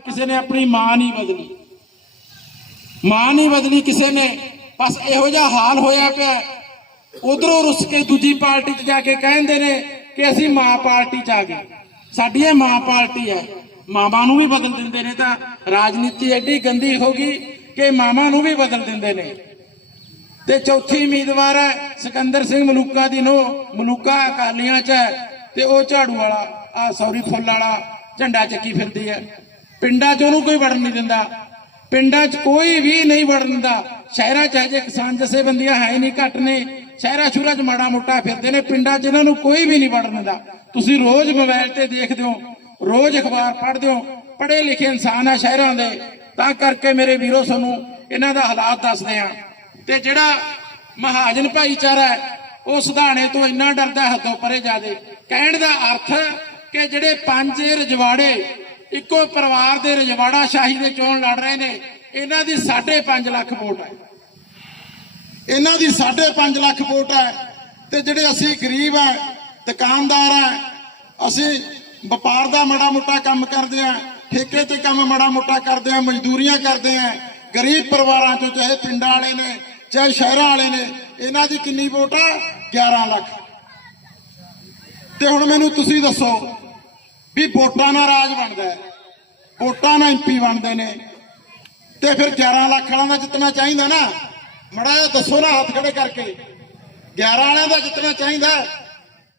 ਕਿਸੇ ਨੇ ਆਪਣੀ ਮਾਂ ਨਹੀਂ ਬਦਲੀ। ਮਾਂ ਨਹੀਂ ਬਦਲੀ ਕਿਸੇ ਨੇ। ਬਸ ਇਹੋ ਜਿਹਾ ਹਾਲ ਹੋਇਆ ਪਿਆ। ਉਧਰੋਂ ਰੁੱਸ ਕੇ ਦੂਜੀ ਪਾਰਟੀ 'ਚ ਜਾ ਕੇ ਕਹਿੰਦੇ ਨੇ ਕਿ ਅਸੀਂ ਮਾਂ ਪਾਰਟੀ 'ਚ ਆ ਗਏ। ਸਾਡੀ ਇਹ ਮਾਂ ਪਾਰਟੀ ਹੈ। ਮਾਵਾਂ ਨੂੰ ਵੀ ਬਦਲ ਦਿੰਦੇ ਨੇ ਤਾਂ ਰਾਜਨੀਤੀ ਐਡੀ ਗੰਦੀ ਹੋ ਗਈ ਕਿ ਮਾਵਾਂ ਨੂੰ ਵੀ ਬਦਲ ਦਿੰਦੇ ਨੇ। ਤੇ ਚੌਥੀ ਉਮੀਦਵਾਰ ਹੈ ਸਿਕੰਦਰ ਸਿੰਘ ਮਲੂਕਾ ਦੀ ਨੋ ਮਲੂਕਾ ਅਕਾਲੀਆਂ 'ਚ ਹੈ। ਤੇ ਉਹ ਝਾੜੂ ਵਾਲਾ। ਆ ਸੌਰੀ ਫੁੱਲ ਵਾਲਾ। ਝੰਡਾ ਚੱਕੀ ਫਿਰਦੀ ਹੈ। ਪਿੰਡਾਂ 'ਚ ਉਹਨੂੰ ਕੋਈ ਵੜਨ ਨਹੀਂ ਦਿੰਦਾ। ਪਿੰਡਾਂ 'ਚ ਕੋਈ ਵੀ ਨਹੀਂ ਵੜਨ ਦਿੰਦਾ। ਸ਼ਹਿਰਾਂ 'ਚ ਅਜੇ ਕਿਸਾਨ ਜਥੇਬੰਦੀਆਂ ਹੈ ਨਹੀਂ, ਘੱਟ ਨੇ। ਸ਼ਹਿਰਾਂ ਸ਼ੁਰਾ 'ਚ ਮਾੜਾ ਮੋਟਾ ਫਿਰਦੇ ਨੇ। ਪਿੰਡਾਂ 'ਚ ਇਹਨਾਂ ਨੂੰ ਕੋਈ ਵੀ ਨਹੀਂ ਵੜਨ ਦਿੰਦਾ। ਤੁਸੀਂ ਰੋਜ਼ ਮੋਬਾਈਲ ਤੇ ਦੇਖਦੇ ਹੋ, ਰੋਜ਼ ਅਖਬਾਰ ਪੜ੍ਹਦੇ ਹੋ, ਪੜ੍ਹੇ ਲਿਖੇ ਇਨਸਾਨ ਆ ਸ਼ਹਿਰਾਂ ਦੇ। ਤਾਂ ਕਰਕੇ ਮੇਰੇ ਵੀਰੋ, ਤੁਹਾਨੂੰ ਇਹਨਾਂ ਦਾ ਹਾਲਾਤ ਦੱਸਦੇ ਆ ਤੇ ਜਿਹੜਾ ਮਹਾਜਨ ਭਾਈਚਾਰਾ ਉਹ ਸੁਧਾਣੇ ਤੋਂ ਇੰਨਾ ਡਰਦਾ ਹੈ, ਹੱਦੋਂ ਪਰੇ ਜਾਦੇ। ਕਹਿਣ ਦਾ ਅਰਥ ਕਿ ਜਿਹੜੇ ਪੰਜ ਰਜਵਾੜੇ ਇੱਕੋ ਪਰਿਵਾਰ ਦੇ ਰਜਵਾੜਾ ਸ਼ਾਹੀ ਦੇ ਚੋਣ ਲੜ ਰਹੇ ਨੇ। ਇਹਨਾਂ ਦੀ 5.5 ਲੱਖ ਵੋਟ ਹੈ। ਇਹਨਾਂ ਦੀ 5.5 ਲੱਖ ਵੋਟ ਹੈ ਤੇ ਜਿਹੜੇ ਅਸੀਂ ਗਰੀਬ ਆ ਦੁਕਾਨਦਾਰ ਆ ਅਸੀਂ ਵਪਾਰ ਦਾ ਮਾੜਾ ਮੋਟਾ ਕੰਮ ਕਰਦੇ ਆ ਠੇਕੇ ਤੇ ਕੰਮ ਮਾੜਾ ਮੋਟਾ ਕਰਦੇ ਆ ਮਜ਼ਦੂਰੀਆਂ ਕਰਦੇ ਆ ਗਰੀਬ ਪਰਿਵਾਰਾਂ ਚੋਂ ਚਾਹੇ ਪਿੰਡਾਂ ਵਾਲੇ ਨੇ, ਚਾਹੇ ਸ਼ਹਿਰਾਂ ਵਾਲੇ ਨੇ, ਇਹਨਾਂ ਦੀ ਕਿੰਨੀ ਵੋਟ ਆ 11 ਲੱਖ। ਤੇ ਹੁਣ ਮੈਨੂੰ ਤੁਸੀਂ ਦੱਸੋ ਵੀ ਵੋਟਾਂ ਨਾਲ ਰਾਜ ਬਣਦਾ ਵੋਟਾਂ ਨਾਲ ਐਮਪੀ ਬਣਦੇ ਨੇ। ਤੇ ਫਿਰ 11 ਲੱਖ ਵਾਲਿਆਂ ਦਾ ਜਿੱਤਣਾ ਚਾਹੀਦਾ ਨਾ। ਮੜਾ ਜਿਹਾ ਦੱਸੋ ਨਾ ਹੱਥ ਖੜੇ ਕਰਕੇ। 11 ਵਾਲਿਆਂ ਦਾ ਜਿੱਤਣਾ ਚਾਹੀਦਾ।